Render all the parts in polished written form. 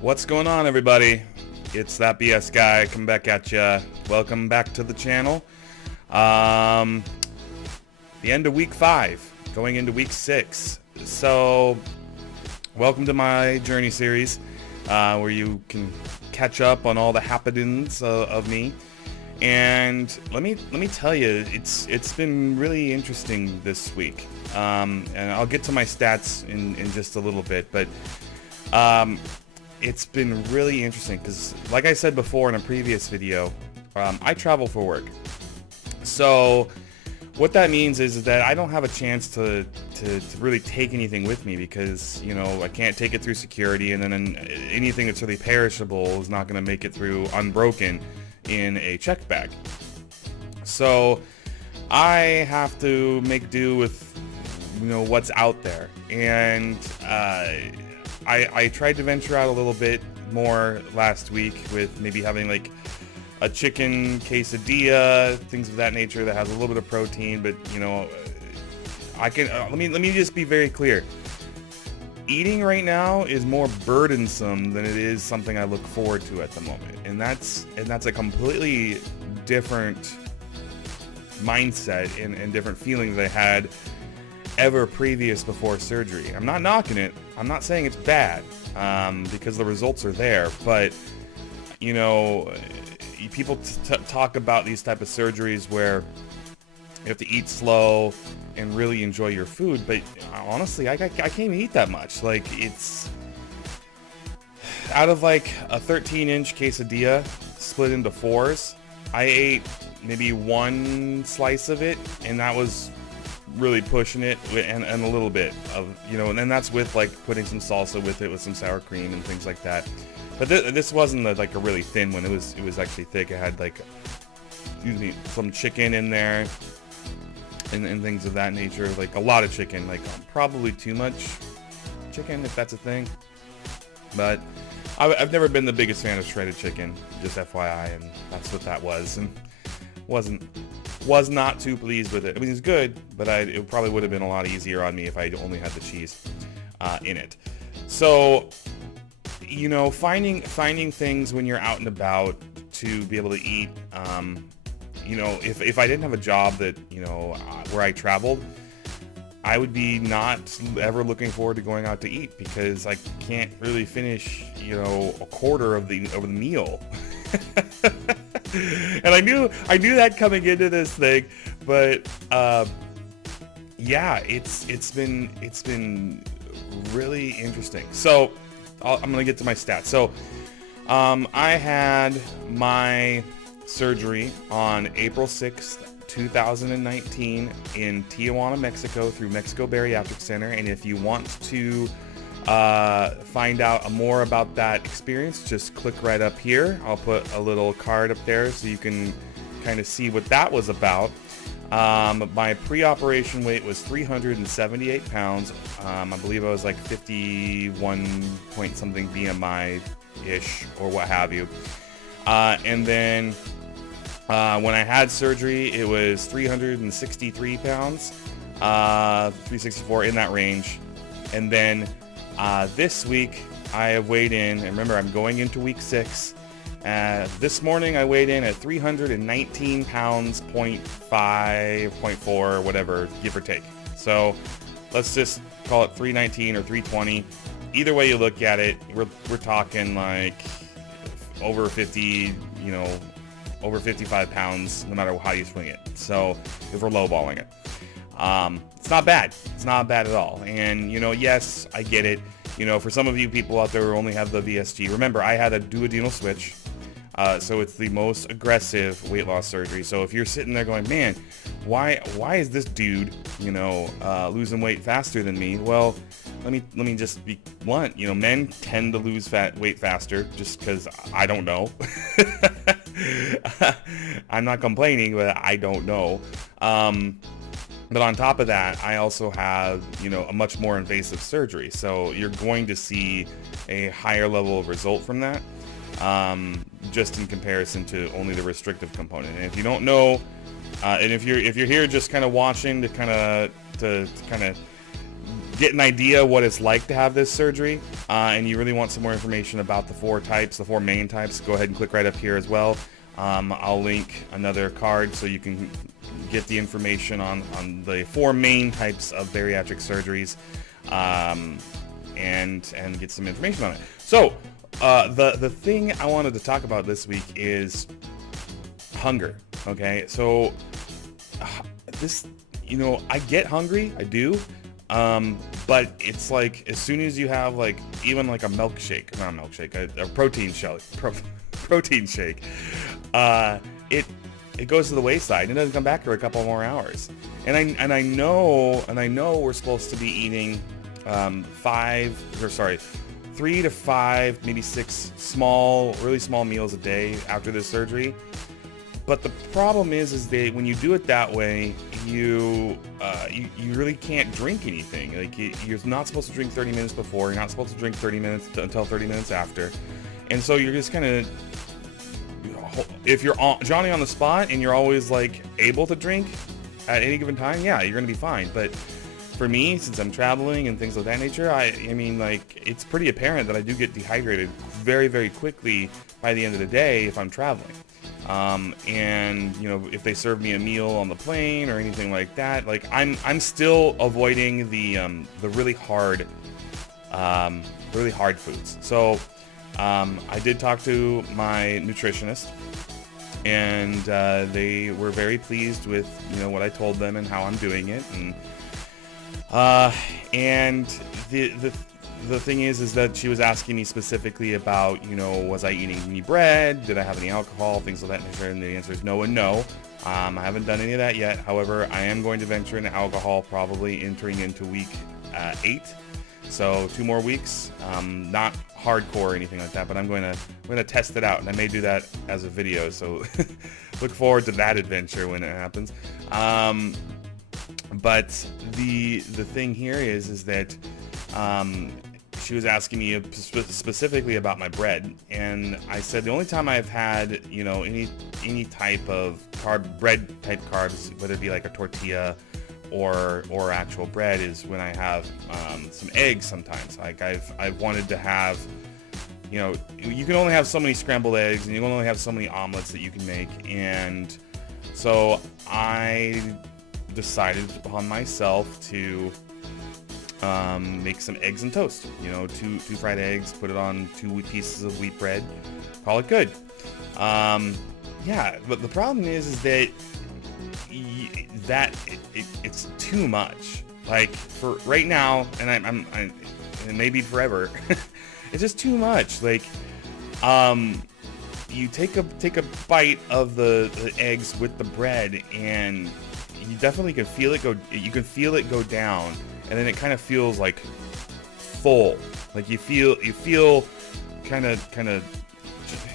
What's going on, everybody? It's that BS guy coming back at ya. Welcome back to the channel. The end of week 5, going into week 6. So, welcome to my journey series, where you can catch up on all the happenings of me. And let me tell you, it's been really interesting this week. And I'll get to my stats in just a little bit, but it's been really interesting because, like I said before in a previous video, I travel for work. So what that means is that I don't have a chance to really take anything with me because, you know, I can't take it through security, and then anything that's really perishable is not going to make it through unbroken in a checked bag. So I have to make do with, you know, what's out there. And I tried to venture out a little bit more last week with maybe having like a chicken quesadilla, things of that nature that has a little bit of protein. But you know, I can let me just be very clear. Eating right now is more burdensome than it is something I look forward to at the moment, and that's a completely different mindset and different feelings I had ever previous before surgery. I'm not knocking it. I'm not saying it's bad, because the results are there. But you know, people talk about these type of surgeries where you have to eat slow and really enjoy your food. But honestly, I can't even eat that much. Like, it's out of like a 13-inch quesadilla split into 4s. I ate maybe 1 slice of it, and that was really pushing it, and a little bit of, you know, and then that's with like putting some salsa with it, with some sour cream and things like that. But this wasn't like a really thin one. It was actually thick. It had like, excuse me, some chicken in there and things of that nature. Like a lot of chicken, like probably too much chicken, if that's a thing. But I've never been the biggest fan of shredded chicken, just FYI, and that's what that was, and was not too pleased with it. I mean, it's good, but it probably would have been a lot easier on me if I only had the cheese in it. So, you know, finding things when you're out and about to be able to eat. You know, if I didn't have a job that, you know, where I traveled, I would be not ever looking forward to going out to eat because I can't really finish, you know, a quarter of the meal. And I knew that coming into this thing, but yeah, it's been really interesting. So I'm gonna get to my stats. So I had my surgery on April 6th, 2019 in Tijuana, Mexico, through Mexico Bariatric Center. And if you want to find out more about that experience, just click right up here. I'll put a little card up there so you can kind of see what that was about. My pre-operation weight was 378 pounds. I believe I was like 51 point something BMI ish or what have you. And then when I had surgery, it was 363 pounds, 364, in that range. And then this week I have weighed in, and remember, I'm going into week 6. This morning I weighed in at 319 pounds, 0.5, 0.4, whatever, give or take. So let's just call it 319 or 320. Either way you look at it, we're talking like over 50, you know, over 55 pounds, no matter how you swing it. So if we're lowballing it, it's not bad. It's not bad at all. And, you know, yes, I get it. You know, for some of you people out there who only have the VSG, remember, I had a duodenal switch. So it's the most aggressive weight loss surgery. So if you're sitting there going, man, why is this dude, you know, losing weight faster than me? Well, let me just be blunt. You know, men tend to lose weight faster just because I don't know. I'm not complaining, but I don't know. But on top of that, I also have, you know, a much more invasive surgery. So you're going to see a higher level of result from that, just in comparison to only the restrictive component. And if you don't know, and if you're here just kind of watching to kind of get an idea what it's like to have this surgery, and you really want some more information about the 4 types, the 4 main types, go ahead and click right up here as well. I'll link another card so you can get the information on the 4 main types of bariatric surgeries, and get some information on it. So the thing I wanted to talk about this week is hunger. Okay, so this, you know, I get hungry, I do, but it's like as soon as you have like even like a milkshake, not a milkshake, a protein shake, protein shake, it goes to the wayside and it doesn't come back for a couple more hours. And I know we're supposed to be eating 3 to 5, maybe 6 really small meals a day after this surgery. But the problem is that when you do it that way, you really can't drink anything. Like you're not supposed to drink 30 minutes before. You're not supposed to drink 30 minutes until 30 minutes after. And so you're just kind of, if you're Johnny on the spot and you're always like able to drink at any given time, yeah, you're gonna be fine. But for me, since I'm traveling and things of that nature, I mean, like, it's pretty apparent that I do get dehydrated very, very quickly by the end of the day if I'm traveling. And you know, if they serve me a meal on the plane or anything like that, like I'm still avoiding the really hard foods. So I did talk to my nutritionist, and they were very pleased with, you know, what I told them and how I'm doing it. And the thing is that she was asking me specifically about, you know, was I eating any bread? Did I have any alcohol? Things of that nature. And the answer is no and no. I haven't done any of that yet. However, I am going to venture into alcohol probably entering into week 8. So 2 more weeks. Not hardcore or anything like that, but I'm going to test it out, and I may do that as a video. So look forward to that adventure when it happens. But the thing here is that she was asking me specifically about my bread, and I said the only time I've had, you know, any type of bread type carbs, whether it be like a tortilla or actual bread, is when I have some eggs sometimes. Like I've wanted to have, you know, you can only have so many scrambled eggs and you can only have so many omelets that you can make, and so I decided upon myself to make some eggs and toast. You know, two fried eggs, put it on 2 pieces of wheat bread, call it good. Yeah, but the problem is that it's too much. Like for right now, and and maybe forever, it's just too much. Like, you take a bite of the eggs with the bread, and you definitely can feel it go. You can feel it go down, and then it kind of feels like full. Like you feel kind of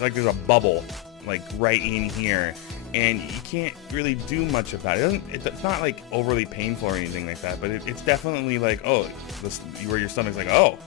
like there's a bubble like right in here, and you can't really do much about it. It's not like overly painful or anything like that, but it's definitely like, oh, where your stomach's like, oh,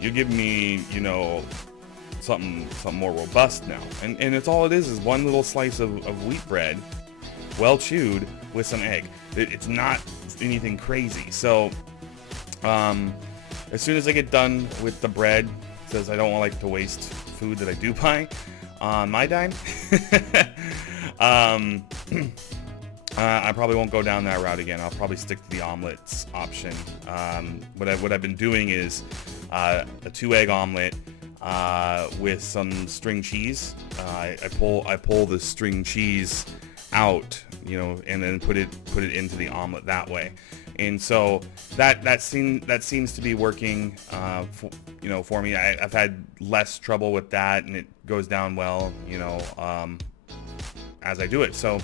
you give me, you know, something more robust now, and it's all it is one little slice of wheat bread, well chewed, with some egg. It's not anything crazy. So as soon as I get done with the bread, says I don't like to waste food that I do buy on my dime. I probably won't go down that route again. I'll probably stick to the omelets option. What I've been doing is a 2-egg omelet with some string cheese. I pull the string cheese out, you know, and then put it into the omelet that way. And so that seems to be working, for me. I've had less trouble with that, and it goes down well, you know, as I do it. So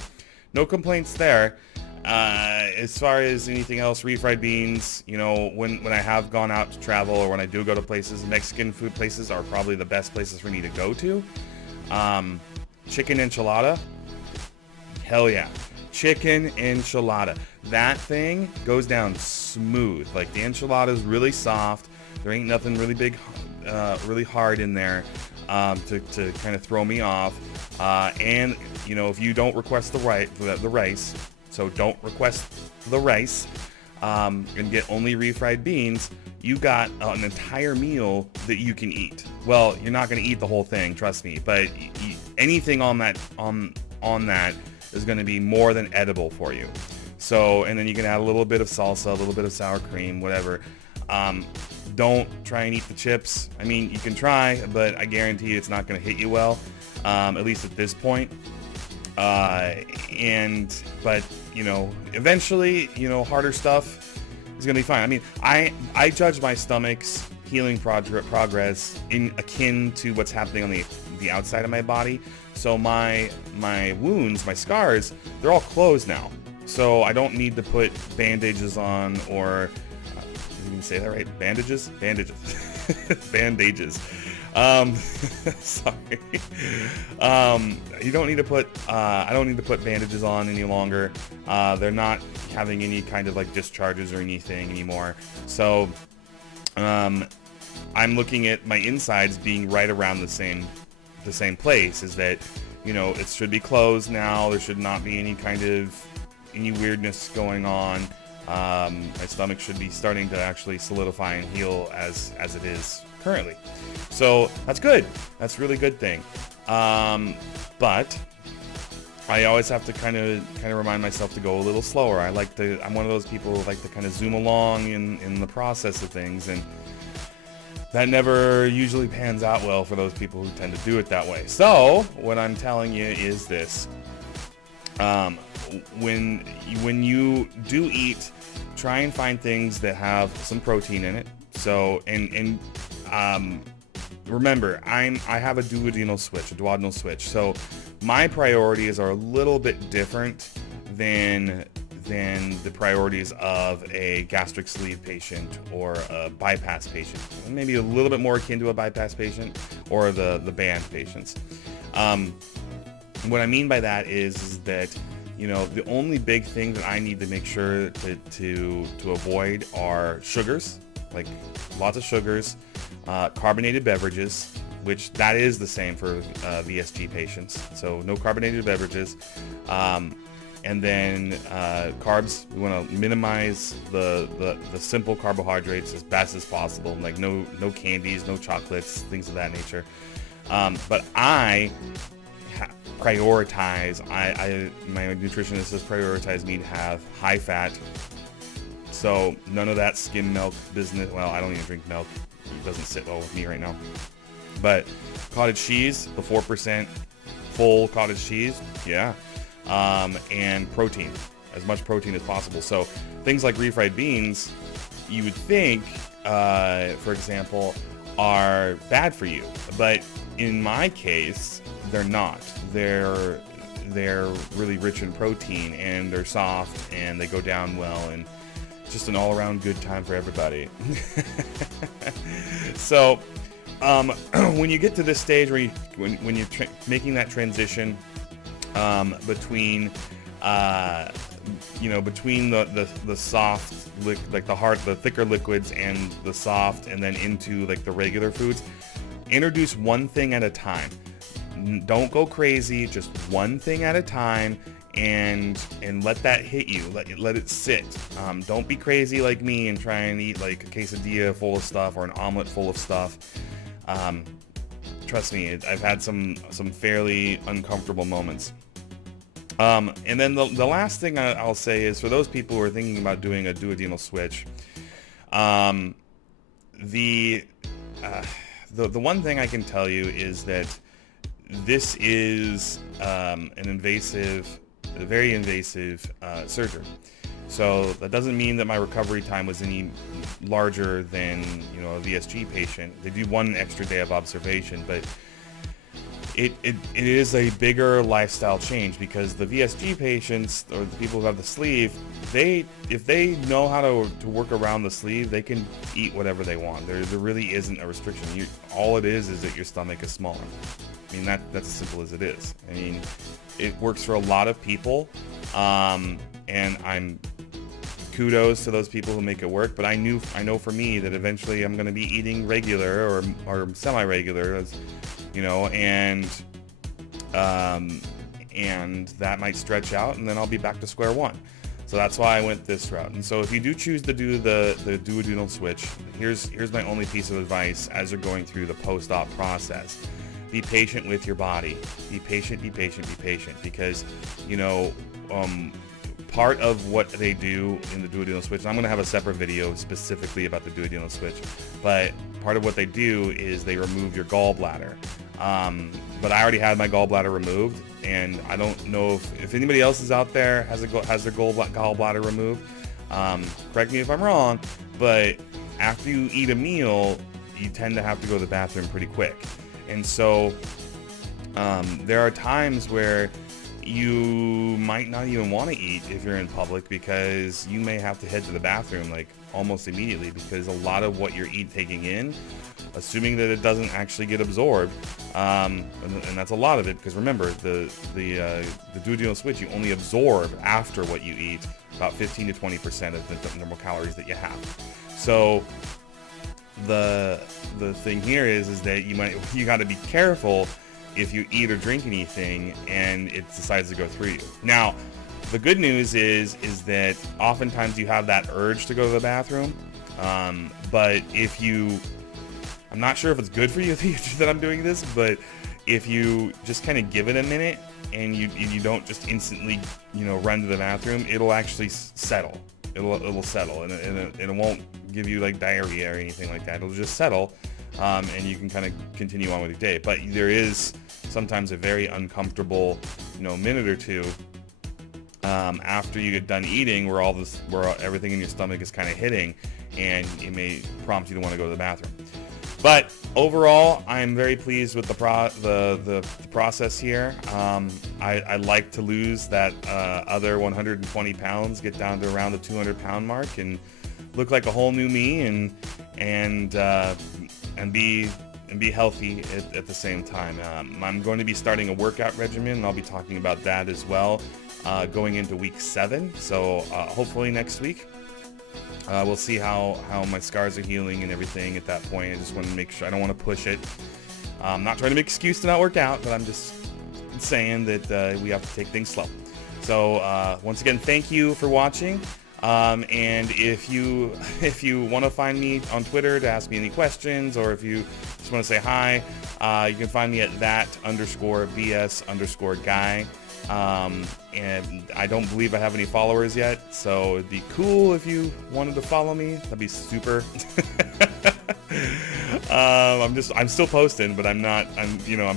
no complaints there. As far as anything else, refried beans, you know, when I have gone out to travel, or when I do go to places, Mexican food places are probably the best places for me to go to. Chicken enchilada, hell yeah. Chicken enchilada. That thing goes down smooth. Like, the enchilada is really soft. There ain't nothing really big, really hard in there to kind of throw me off. And, you know, if you don't request the rice, so don't request the rice, and get only refried beans, you got an entire meal that you can eat. Well, you're not going to eat the whole thing, trust me, but anything on that is going to be more than edible for you. So, and then you can add a little bit of salsa, a little bit of sour cream, whatever. Don't try and eat the chips. I mean, you can try, but I guarantee you it's not going to hit you well, at least at this point. But you know, eventually, you know, harder stuff is going to be fine. I mean, I judge my stomach's healing progress in akin to what's happening on the outside of my body. So my wounds, my scars, they're all closed now. So I don't need to put bandages on, or did you say that right? Bandages? Bandages. Sorry. You don't need to put, I don't need to put bandages on any longer. They're not having any kind of like discharges or anything anymore. So, I'm looking at my insides being right around the same place. Is that, you know, it should be closed now. There should not be any kind of any weirdness going on. My stomach should be starting to actually solidify and heal as it is currently. So that's good. That's a really good thing. But I always have to kind of remind myself to go a little slower. I'm one of those people who like to kind of zoom along in the process of things, and that never usually pans out well for those people who tend to do it that way. So what I'm telling you is this. When you do eat, try and find things that have some protein in it. So, and remember, I have a duodenal switch. So my priorities are a little bit different than the priorities of a gastric sleeve patient or a bypass patient. Maybe a little bit more akin to a bypass patient or the band patients. What I mean by that is that, you know, the only big thing that I need to make sure to avoid are sugars, like lots of sugars, carbonated beverages, which that is the same for VSG patients. So no carbonated beverages. And then carbs, we want to minimize the simple carbohydrates as best as possible, like no candies, no chocolates, things of that nature. But I prioritize, my nutritionist has prioritized me to have high fat. So none of that skim milk business. Well, I don't even drink milk. It doesn't sit well with me right now. But cottage cheese, the 4% full cottage cheese, yeah. And protein, as much protein as possible. So things like refried beans, you would think, for example, are bad for you, but in my case, they're not. They're really rich in protein, and they're soft, and they go down well, and just an all-around good time for everybody. So when you get to this stage where when you're making that transition between between the soft, like the thicker liquids and the soft, and then into like the regular foods, introduce one thing at a time. Don't go crazy, just one thing at a time, and let that hit you. Let it sit. Don't be crazy like me and try and eat like a quesadilla full of stuff or an omelet full of stuff. Trust me, I've had some fairly uncomfortable moments. And then the last thing I'll say is, for those people who are thinking about doing a duodenal switch, the one thing I can tell you is that this is a very invasive surgery. So that doesn't mean that my recovery time was any larger than, a VSG patient. They do one extra day of observation, but it is a bigger lifestyle change, because the VSG patients, or the people who have the sleeve, if they know how to work around the sleeve, they can eat whatever they want. There really isn't a restriction. All it is that your stomach is smaller. I mean, that's as simple as it is. I mean, it works for a lot of people, and I'm kudos to those people who make it work. But I know for me that eventually I'm going to be eating regular or semi-regular, and that might stretch out, and then I'll be back to square one. So that's why I went this route. And so if you do choose to do the duodenal switch, here's my only piece of advice as you're going through the post-op process. Be patient with your body. Be patient, be patient, be patient. Because, you know, part of what they do in the duodenal switch, and I'm going to have a separate video specifically about the duodenal switch, but part of what they do is they remove your gallbladder. But I already had my gallbladder removed, and I don't know if anybody else is out there has their gallbladder removed. Correct me if I'm wrong, but after you eat a meal, you tend to have to go to the bathroom pretty quick. And so there are times where you might not even want to eat if you're in public, because you may have to head to the bathroom like almost immediately, because a lot of what you're taking in, assuming that it doesn't actually get absorbed, and that's a lot of it, because remember, the duodenal switch, you only absorb after what you eat about 15 to 20% of the normal calories that you have. So the thing here is that you got to be careful if you eat or drink anything and it decides to go through you. Now, the good news is that oftentimes you have that urge to go to the bathroom, but if you, I'm not sure if it's good for you that I'm doing this, but if you just kind of give it a minute and you don't just instantly, you know, run to the bathroom, it'll actually settle. It'll settle, and it won't give you like diarrhea or anything like that. It'll just settle, and you can kind of continue on with your day. But there is sometimes a very uncomfortable, you know, minute or two after you get done eating, where everything in your stomach is kind of hitting, and it may prompt you to want to go to the bathroom. But overall, I'm very pleased with the process here. I'd like to lose that other 120 pounds, get down to around the 200-pound mark, and look like a whole new me, and be healthy at the same time. I'm going to be starting a workout regimen, and I'll be talking about that as well, going into week 7. So hopefully next week. We'll see how my scars are healing and everything at that point. I just want to make sure, I don't want to push it. I'm not trying to make an excuse to not work out, but I'm just saying that we have to take things slow. So once again, thank you for watching. And if you want to find me on Twitter to ask me any questions, or if you just want to say hi, you can find me at that_BS_guy. And I don't believe I have any followers yet, so it'd be cool if you wanted to follow me. That'd be super. I'm still posting, but I'm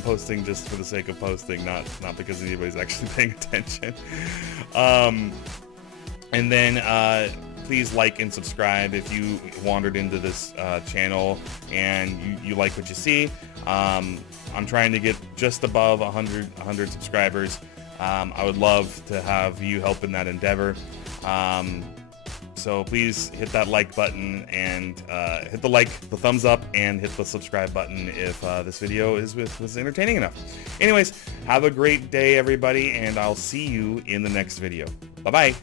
posting just for the sake of posting, not because anybody's actually paying attention. And then please like and subscribe if you wandered into this channel and you like what you see. I'm trying to get just above 100 subscribers. I would love to have you help in that endeavor. So please hit that like button, and hit the thumbs up, and hit the subscribe button if this video was entertaining enough. Anyways, have a great day, everybody, and I'll see you in the next video. Bye-bye.